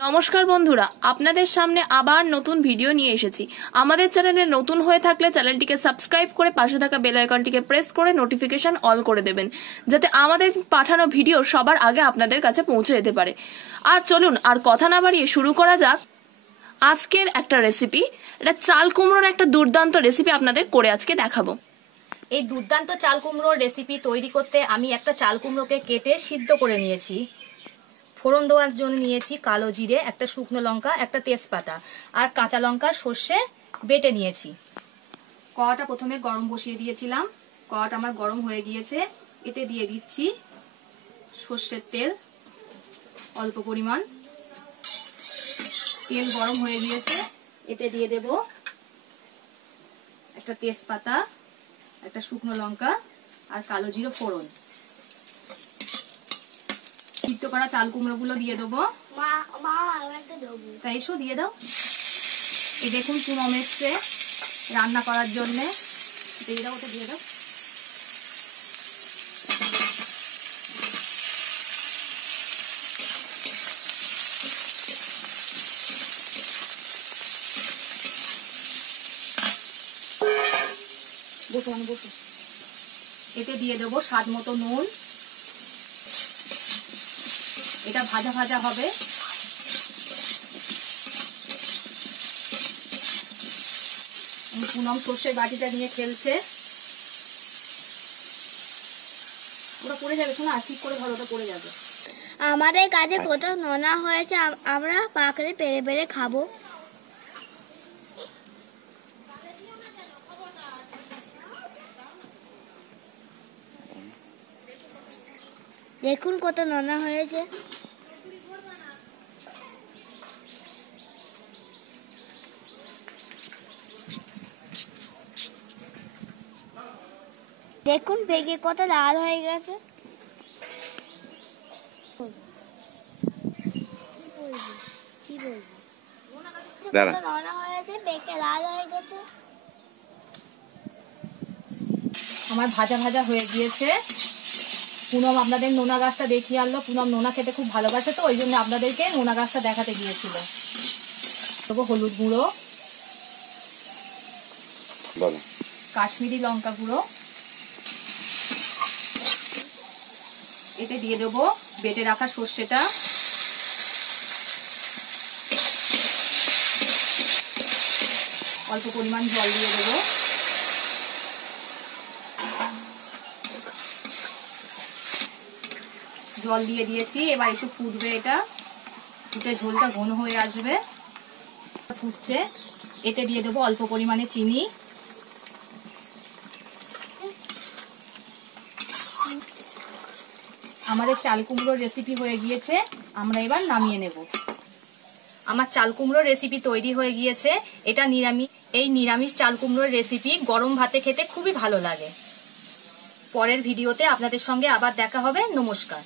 নমস্কার বন্ধুরা, আপনাদের সামনে আবার নতুন ভিডিও নিয়ে এসেছি। আমাদের চ্যানেলে নতুন হয়ে থাকলে চ্যানেলটিকে সাবস্ক্রাইব করে পাশে থাকা বেল আইকনটিকে প্রেস করে নোটিফিকেশন অল করে দেবেন, যাতে আমাদের পাঠানো ভিডিও সবার আগে আপনাদের কাছে পৌঁছে যেতে পারে। আর চলুন আর কথা না বাড়িয়ে শুরু করা যাক আজকের একটা রেসিপি। এটা চাল কুমড়োর একটা দুর্দান্ত রেসিপি আপনাদের করে আজকে দেখাবো। এই দুর্দান্ত চাল কুমড়োর রেসিপি তৈরি করতে আমি একটা চাল কুমড়োকে কেটে সিদ্ধ করে নিয়েছি। ফোড়ন দেওয়ার জন্য নিয়েছি কালো জিরে, একটা শুকনো লঙ্কা, একটা তেজপাতা আর কাঁচা লঙ্কা সর্ষে বেটে নিয়েছি। কড়াটা প্রথমে গরম বসিয়ে দিয়েছিলাম। কড়াটা আমার গরম হয়ে গিয়েছে। এতে দিয়ে দিচ্ছি সর্ষের তেল অল্প পরিমাণ। তেল গরম হয়ে গিয়েছে, এতে দিয়ে দেব একটা তেজপাতা, একটা শুকনো লঙ্কা আর কালো জিরে ফোড়ন। সিদ্ধ করা চাল কুমড়ো গুলো দিয়ে দেবো। তাই এসো দিয়ে দাও। এই দেখুন কুমড়ো এসছে রান্না করার জন্য, দিয়ে দাও, ওটা দিয়ে দাও। বসো আমি বসো। এতে দিয়ে দেবো স্বাদ মতো নুন। এটা ভাজা ভাজা হবে। পুনম সর্ষের বাটিটা নিয়ে খেলছে। ওটা পড়ে যাবে, শোনা ঠিক করে ধরো, ওটা পড়ে যাবে। আমাদের কাছে কত নোনা হয়েছে, আমরা পাকলে পেরে পেরে খাবো। দেখুন কত নোনা হয়েছে। দেখুন পেকে কত লাল হয়ে গেছে। কি বলবো, নোনা হয়েছে, পেকে লাল হয়ে গেছে। আমার ভাজা ভাজা হয়ে গিয়েছে। পুনম আপনাদের নোনা গাছটা দেখিয়ে আনলো। পুনম নোনা খেতে খুব ভালোবাসে, তো ওই জন্য আপনাদেরকে নোনা গাছটা দেখাতে গিয়েছিল। দেবো হলুদ গুঁড়ো, কাশ্মীরি লঙ্কা গুঁড়ো, এতে দিয়ে দেবো বেটে রাখা সর্ষেটা, অল্প পরিমাণ জল দিয়ে দেবো। জল দিয়ে দিয়েছি, এবার একটু ফুটবে। এটা ফুটে ঝোলটা ঘন হয়ে আসবে। ফুটছে, এতে দিয়ে দেবো অল্প পরিমাণে চিনি। আমাদের চাল কুমড়োর রেসিপি হয়ে গিয়েছে, আমরা এবার নামিয়ে নেব। আমার চাল কুমড়োর রেসিপি তৈরি হয়ে গিয়েছে। এটা নিরামিষ। এই নিরামিষ চাল কুমড়োর রেসিপি গরম ভাতে খেতে খুবই ভালো লাগে। পরের ভিডিওতে আপনাদের সঙ্গে আবার দেখা হবে। নমস্কার।